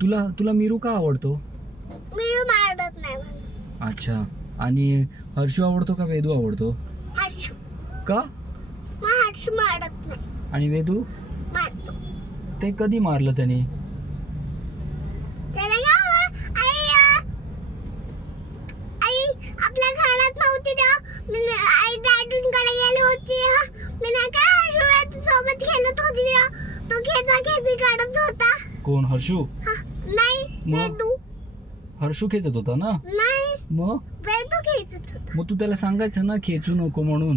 तुला तुला मीरू का आवडतो? मीरू मारत नाही मला. अच्छा. आणि हर्षू आवडतो का वेदू आवडतो? हर्षू. का? मग हर्षू मारत नाही. आणि वेदू? मारतो. ते कधी मारलं त्याने? त्याला काय आई आपल्या घरात नव्हती तेव्हा आई डॅडूंकडे गेली होती. मी नाही का हर्षू सोबत खेळत होती तेव्हा तो खेची काढत होता. कोण? हर्षू? नाही वेदू. हर्षू खेचत होता ना? नाही मग वेदू खेचत होता. मग तू त्याला सांगायचं ना खेचू नको म्हणून.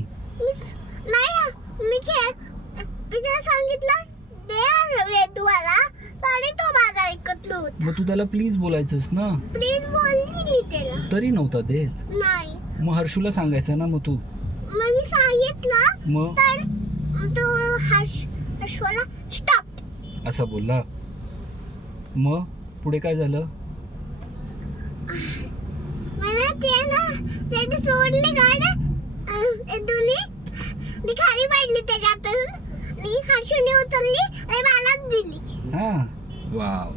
नाही मी त्याला सांगितलं दे वेदूला तरी तो माझा ऐकत नव्हता. मग तू त्याला प्लीज बोलायचंस ना. प्लीज बोलली मी त्याला. तरी नव्हता देत. नाही मग हर्षूला सांगायचं ना मग तू. मग मी सांगितलं मग तर तो हर्षूला स्टॉप असा बोलला. मग पुढे काय झालं? मला ते ना ते सोडली गाडी दोन्ही मी खाली पडली त्याच्यातून आणि हर्षूने उचलली आणि मला दिली. हा. वाव.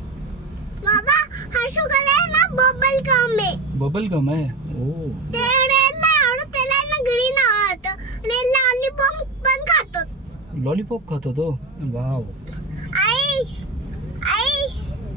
बाबा हर्षूकडे ना बबल गम आहे. बबल गम आहे. ओ. त्याला ना ग्रीन आवडतं आणि लॉलीपॉप पण खातो. लॉलीपॉप खातो तो. वाव.